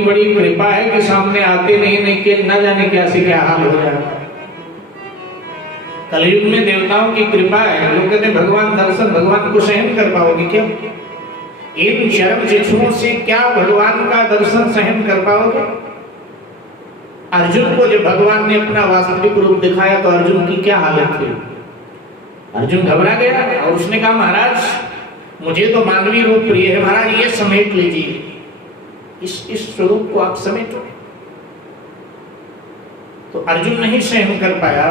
बड़ी कृपा है कि सामने आते नहीं कि न जाने कैसे क्या हाल हो जाए। कलयुग में देवताओं की कृपा है। लोग कहते भगवान दर्शन भगवान को सहन कर पाओगे क्या? इन चरम चिक्षुओं से क्या भगवान का दर्शन सहन कर पाओगे? अर्जुन को जब भगवान ने अपना वास्तविक रूप दिखाया तो अर्जुन की क्या हालत थी? अर्जुन घबरा गया और उसने कहा महाराज मुझे तो मानवीय रूप प्रिय है, महाराज ये समेट लीजिए, इस स्वरूप को आप समेटो। तो अर्जुन नहीं सहन कर पाया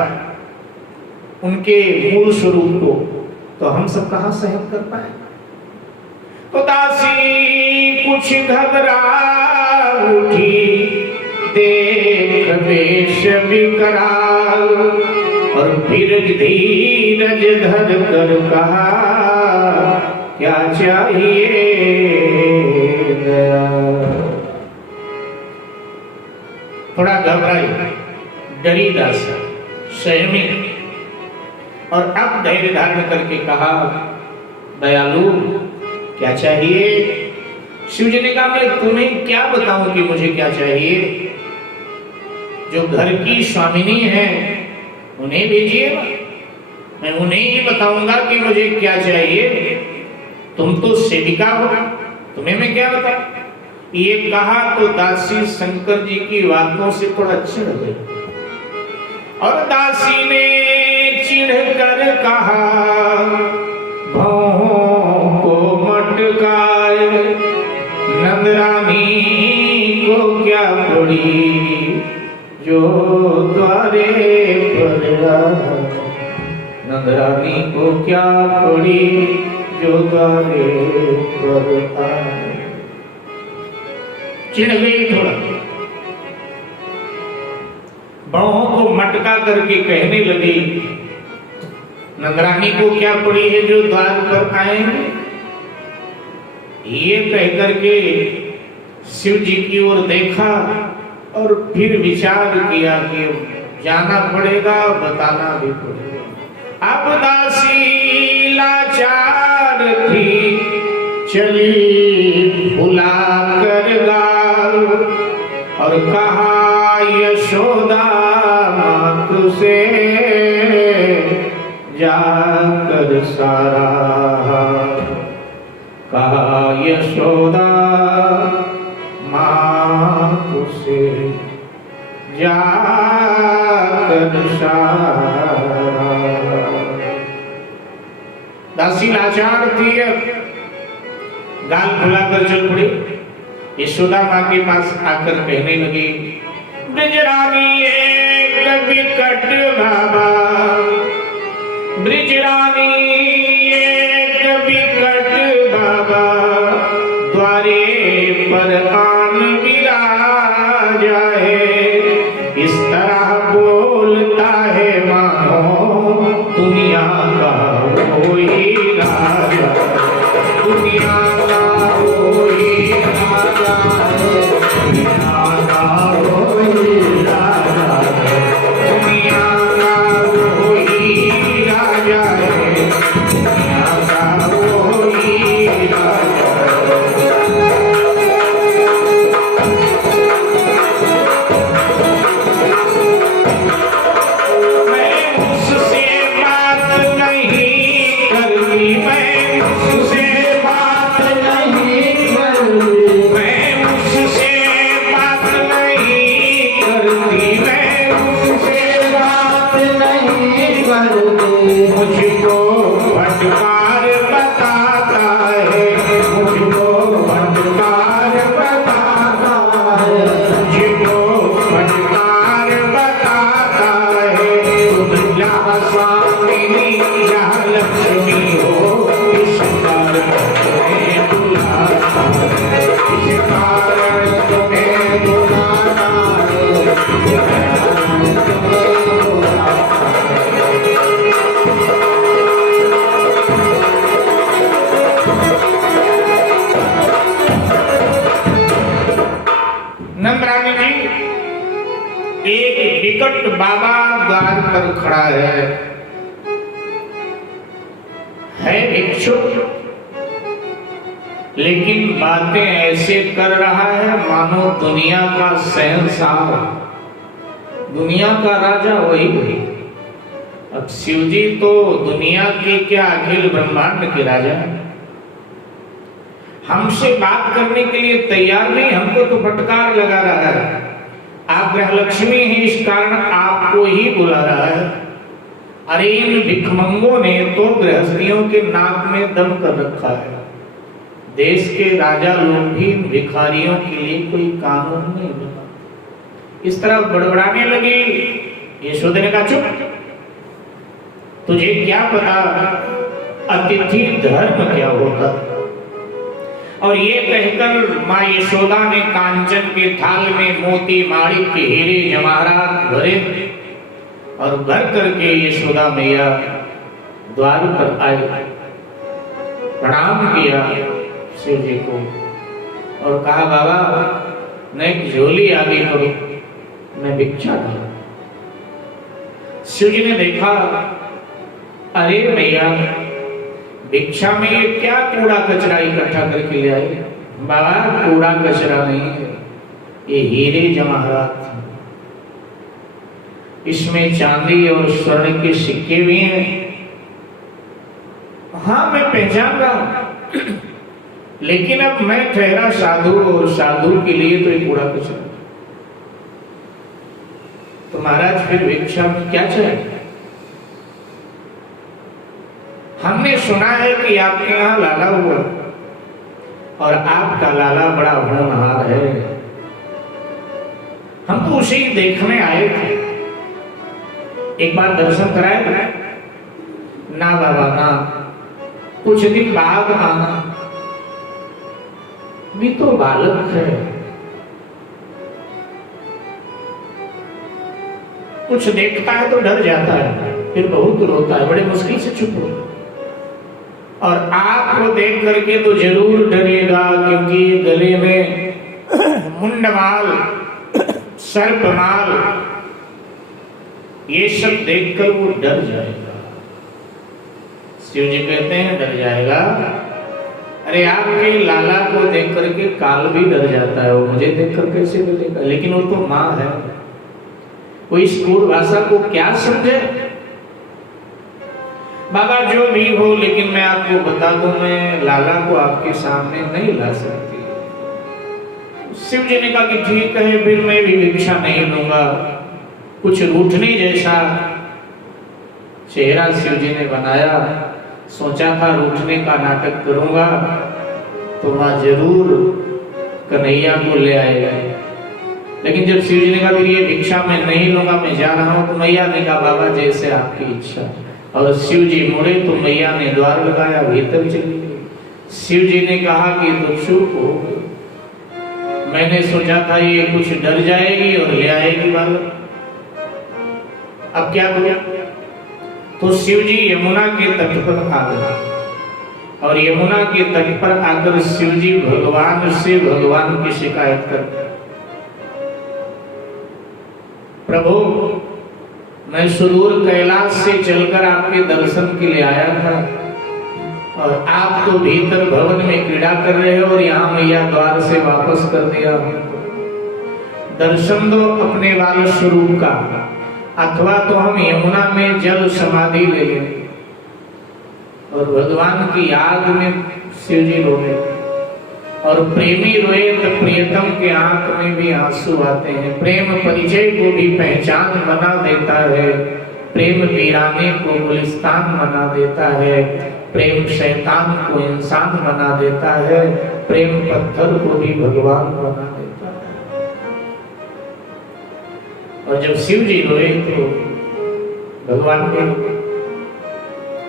उनके मूल स्वरूप को, तो हम सब कहां सहन कर पाए? तो दासी कुछ घबरा उठी देख वेश विकराल, और फिर धीरज धर कर कहा क्या चाहिए थोड़ा घबराई डरी दासा सहमी, और अब धैर्य धारण करके कहा दयालु क्या चाहिए? शिव जी ने कहा मैं तुम्हें क्या बताऊं कि मुझे क्या चाहिए? जो घर की स्वामिनी है उन्हें भेजिए, मैं उन्हें ही बताऊंगा कि मुझे क्या चाहिए। तुम तो सेविका हो, तुम्हें मैं क्या बताऊं? ये कहा तो दासी शंकर जी की बातों से थोड़ा चिढ़ गई, और दासी ने चिढ़ कर कहा भौं को मटकाए, नंदरानी को क्या पड़ी जो द्वारे पर, नंदरानी को क्या पड़ी जो द्वारे पर आए। चिढ़ गई थोड़ा, बाहों को मटका करके कहने लगी नंदरानी को क्या पड़ी है जो द्वार पर आएंगे। ये कहकर के शिव जी की ओर देखा और फिर विचार किया कि जाना पड़ेगा, बताना भी पड़ेगा। अब दासी लाचार थी चली फुला कर गाल, और कहा यशोदा मातु से जाकर सारा, कहा यशोदा मातु से जाकर सारा। दासी लाचार थी, गाल फुलाकर चल पड़ी। यशोदा माँ के पास आकर कहने लगी ब्रजरानी एक विकट बाबा, ब्रजरानी एक विकट बाबा, द्वारे पर आन विराजा है। इस तरह बोलता है मानो दुनिया का कोई राजा, दुनिया का कोई राजा है, दुनिया का कोई राजा है, दुनिया का कोई राजा है, दुनिया का कोई राजा मुझको फटकार बताता है, मुझको फटकार बताता है, मुझको फटकार बताता है। जहाँ स्वामिनी जहाँ लक्ष्मी हो, इस कारण तुम्हें बुलाता है, इस कारण तुम्हें बुलाता है। नंदरानी जी एक विकट बाबा द्वार पर खड़ा है भिक्षुक, लेकिन बातें ऐसे कर रहा है मानो दुनिया का शहंशाह, दुनिया का राजा वही है। अब शिव जी तो दुनिया के क्या अखिल ब्रह्मांड के राजा हैं। हमसे बात करने के लिए तैयार नहीं, हमको तो फटकार लगा रहा है। आप गृहलक्ष्मी हैं, इस कारण आपको ही बुला रहा है। अरे इन भिखमंगों ने तो गृहस्थियों के नाक में दम कर रखा है। देश के राजा लोग भी इन भिखारियों के लिए कोई कानून नहीं बना। इस तरह बड़बड़ाने लगी। यशोदा ने कहा चुप, तुझे क्या पता अतिथि धर्म क्या होता। और ये कहकर माँ यशोदा ने कांचन के थाल में मोती माणिक के हीरे जवाहरात भरे और भर करके यशोदा मैया द्वार पर आई, प्रणाम किया शिव जी को और कहा बाबा मैं एक झोली आदि करो, मैं भिक्षा दूं। शिव जी ने देखा, अरे मैया भिक्षा में ये क्या कूड़ा कचरा इकट्ठा करके ले आए। बाबा कूड़ा कचरा नहीं है, ये हीरे जवाहरात, इसमें चांदी और स्वर्ण के सिक्के भी हैं। हाँ मैं पहचान रहा हूं, लेकिन अब मैं ठहरा साधु और साधु के लिए तो ये कूड़ा कचरा। तो महाराज फिर भिक्षा में क्या चाहिए? हमने सुना है कि आपके यहाँ लाला हुआ और आपका लाला बड़ा होनहार है, हम तो उसे ही देखने आए थे। एक बार दर्शन कराए? ना बाबा ना, कुछ दिन बाद आना, भी तो बालक है, कुछ देखता है तो डर जाता है, फिर बहुत रोता है, बड़े मुश्किल से चुप होता। और आपको देख करके तो जरूर डरेगा, क्योंकि गले में मुंडमाल, सर्पमाल, ये सब देखकर वो डर जाएगा। शिव जी कहते हैं डर जाएगा। अरे आपके लाला को देख करके काल भी डर जाता है, वो मुझे देखकर कैसे डरेगा? लेकिन वो तो माँ है, वो इस क्रूर भाषा को क्या समझे? बाबा जो भी हो, लेकिन मैं आपको बता दूं, मैं लाला को आपके सामने नहीं ला सकती। शिव जी ने कहा कि ठीक है, फिर मैं भी भिक्षा नहीं लूंगा। कुछ रूठने जैसा चेहरा शिव जी ने बनाया। सोचा था रूठने का नाटक करूंगा तो मां जरूर कन्हैया को ले आएगा। लेकिन जब शिव जी ने कहा ये भिक्षा मैं नहीं लूंगा, मैं जा रहा हूं, तो मैया ने कहा बाबा जैसे आपकी इच्छा। और शिव जी मुड़े तो मैया ने द्वार लगाया, भीतर चली गई। शिव जी ने कहा कि तो चुप हो, मैंने सोचा था ये कुछ डर जाएगी और ले आएगी बालक, अब क्या करूं? तो शिव जी यमुना के तट पर आ गए और यमुना के तट पर आकर शिव जी भगवान से भगवान की शिकायत करते, प्रभु मैं सुदूर कैलाश से चलकर आपके दर्शन के लिए आया था और आप तो भीतर भवन में क्रीड़ा कर रहे हो और यहाँ मैया द्वार से वापस कर दिया। दर्शन दो अपने वाले स्वरूप का, अथवा तो हम यमुना में जल समाधि ले लें। और भगवान की याद में शिव जी रोए और प्रेमी रोए तो प्रियतम के आंख में भी आंसू आते हैं। प्रेम परिचय को भी पहचान बना देता है, प्रेम वीराने को गुलिस्तान बना देता है, प्रेम शैतान को इंसान बना देता है, प्रेम पत्थर को भी भगवान बना देता है। और जब शिव जी रोए तो भगवान के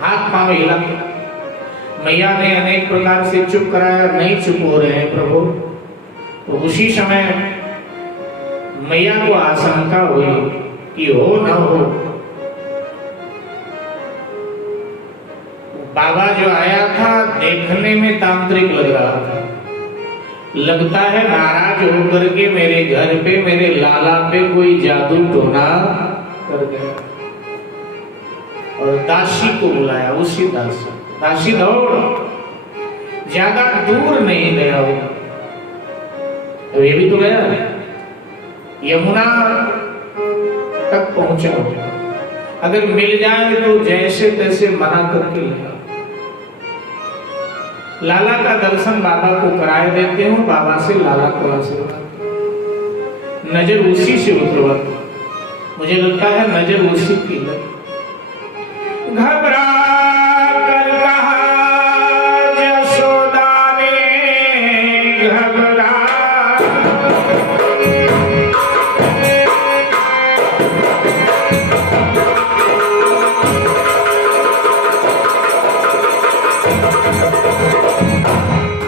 हाथ पांव हिला। मैया ने अनेक प्रकार से चुप कराया, नहीं चुप हो रहे हैं प्रभु। तो उसी समय मैया को आशंका हुई कि हो न हो बाबा जो आया था देखने में तांत्रिक लग रहा था, लगता है नाराज होकर के मेरे घर पे मेरे लाला पे कोई जादू टोना कर गया। और दासी को बुलाया, उसी दासी दौड़ ज्यादा दूर नहीं गया हो, तो ये भी तो गया है, यमुना तक पहुंचा हो। अगर मिल जाए तो जैसे तैसे मना करके ले आओ। लाला का दर्शन बाबा को कराए देते हो, बाबा से लाला को आशीर्वाद, नजर उसी से उतरवाते। मुझे लगता है नजर उसी की लगी। घबरा कर कहा यशोदा ने, घबरा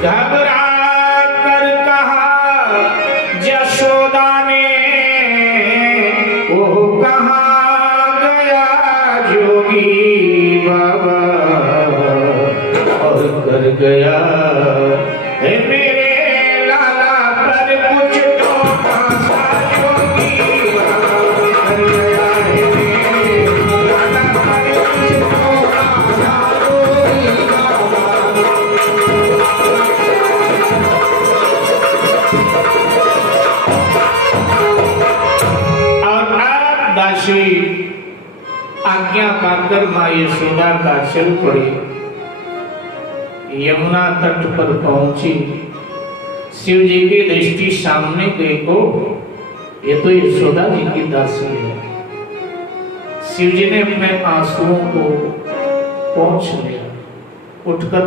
घबरा कर कहा यशोदा ने, वो कहाँ गया जोगी बाबा, और कर गया है मेरे लाला पर कुछ तो आशा, जोगी बाबा कर गया है मेरे लाला पर कुछ तो आशा, जोगी बाबा। दासी आज्ञा पाकर मां यशोदा का चल पड़ी, यमुना तट पर पहुंची। शिव जी की दृष्टि सामने देखो, ये तो यशोदा जी की दासी है। शिव जी ने अपने आंसुओं को पोंछ लिया, उठकर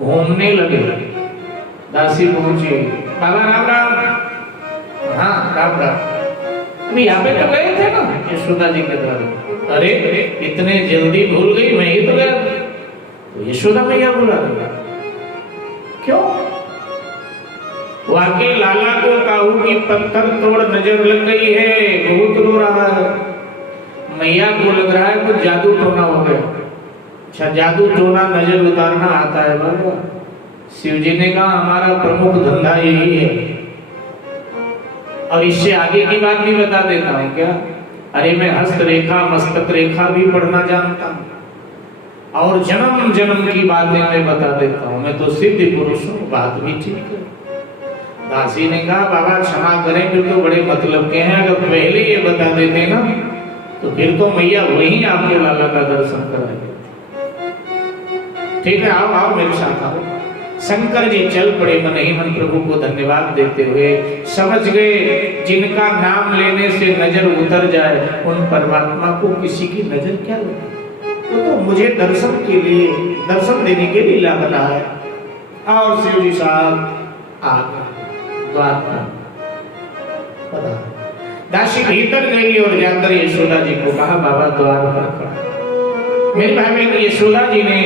घूमने लगे। दासी पहुंची, बाबा राम राम। हाँ राम राम। अभी यहाँ पे तो गए थे ना यशोदा जी के द्वार। अरे इतने जल्दी भूल गई, मैं ही तो गया। तो यशोदा मैया बुला दिया, क्यों? वाकई लाला को काहू की पत्थर तोड़ नजर लग गई है, बहुत रो रहा है। मैया को लग रहा है कुछ जादू टोना हो गया। अच्छा, जादू टोना नजर उतारना आता है बाबा? शिव जी ने कहा हमारा प्रमुख धंधा यही है, और इससे आगे की बात भी बता देता हूँ क्या? अरे मैं हस्त रेखा मस्तक रेखा भी पढ़ना जानता हूँ, और जन्म जन्म की बातें मैं बता देता हूँ। मैं तो सिद्ध पुरुष हूँ, बात भी ठीक है। दासी ने कहा बाबा क्षमा करें, फिर तो बड़े मतलब के हैं, अगर पहले ये बता देते ना तो फिर तो मैया वही आपके लाला का दर्शन कराएगी। ठीक है, आओ आओ मेरे साथ आओ। शंकर जी चल पड़े मन ही मन प्रभु को धन्यवाद देते हुए। समझ गए जिनका नाम लेने से नजर उतर जाए उन परमात्मा को किसी की नजर क्या लगे। वो तो मुझे दर्शन के लिए, दर्शन देने के लिए ला रहा है। और शिव जी साहब आ गए द्वार पर। दासी भीतर गई और जाकर यशोदा जी को कहा बाबा द्वार पर खड़ा। मेरी भाई बहन यशोदा जी ने